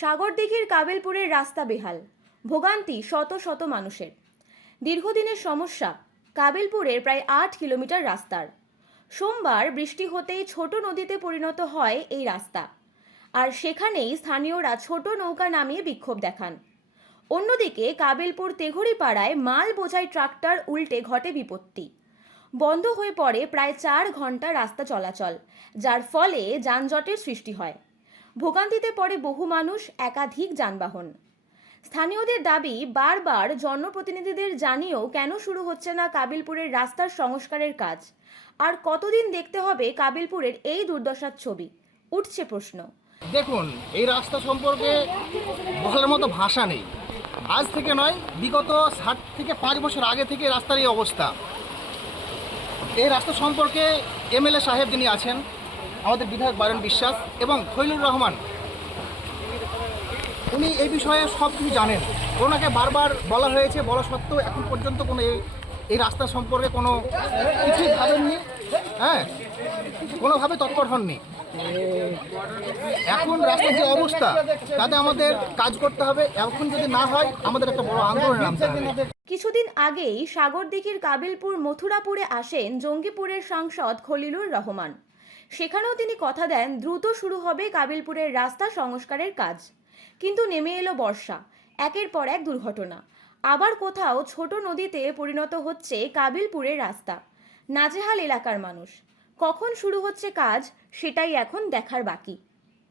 সাগরদিঘির কাবিলপুরের রাস্তা বেহাল, ভোগান্তি শত শত মানুষের। দীর্ঘদিনের সমস্যা কাবিলপুরের প্রায় 8 কিলোমিটার রাস্তার। সোমবার বৃষ্টি হতেই ছোট নদীতে পরিণত হয় এই রাস্তা, আর সেখানেই স্থানীয়রা ছোট নৌকা নামিয়ে বিক্ষোভ দেখান। অন্যদিকে কাবিলপুর তেঘরি পাড়ায় মাল বোঝাই ট্রাক্টর উল্টে ঘটে বিপত্তি। বন্ধ হয়ে পড়ে প্রায় 4 ঘন্টা রাস্তা চলাচল, যার ফলে যানজটের সৃষ্টি হয়। ভোগান্তিতে পড়ে বহু মানুষ, একাধিক যানবাহন। স্থানীয়দের দাবি, বারবার জনপ্রতিনিধিদের জানিয়েও কেন শুরু হচ্ছে না কাবিলপুরের রাস্তার সংস্কারের কাজ? আর কতদিন দেখতে হবে কাবিলপুরের এই দুর্দশার ছবি? উঠছে প্রশ্ন। দেখুন, এই রাস্তা সম্পর্কে বলার মতো ভাষা নেই। আজ থেকে নয়, বিগত 7 থেকে 5 বছর আগে থেকে রাস্তার এই অবস্থা। এই রাস্তা সম্পর্কে এমএলএ সাহেব যিনি আছেন, আমাদের বিধায়ক বারণ বিশ্বাস এবং খলিলুর রহমান, উনি এই বিষয়ে সব কিছু জানেন। ওনাকে বারবার বলা হয়েছে, বলা সত্ত্বেও এখন পর্যন্ত কোনো এই রাস্তা সম্পর্কে কোনো কিছুই ভাবেননি, কোনোভাবে তৎপর হননি। এখন রাস্তার যে অবস্থা, তাতে আমাদের কাজ করতে হবে। এখন যদি না হয়, আমাদের একটা বড় আন্দোলন নামতে হবে। কিছুদিন আগেই সাগরদিঘির কাবিলপুর মথুরাপুরে আসেন জঙ্গিপুরের সাংসদ খলিলুর রহমান। সেখানেও তিনি কথা দেন দ্রুত শুরু হবে কাবিলপুরের রাস্তা সংস্কারের কাজ। কিন্তু নেমে এলো বর্ষা, একের পর এক দুর্ঘটনা। আবার কোথাও ছোট নদীতে পরিণত হচ্ছে কাবিলপুরের রাস্তা। নাজেহাল এলাকার মানুষ। কখন শুরু হচ্ছে কাজ, সেটাই এখন দেখার বাকি।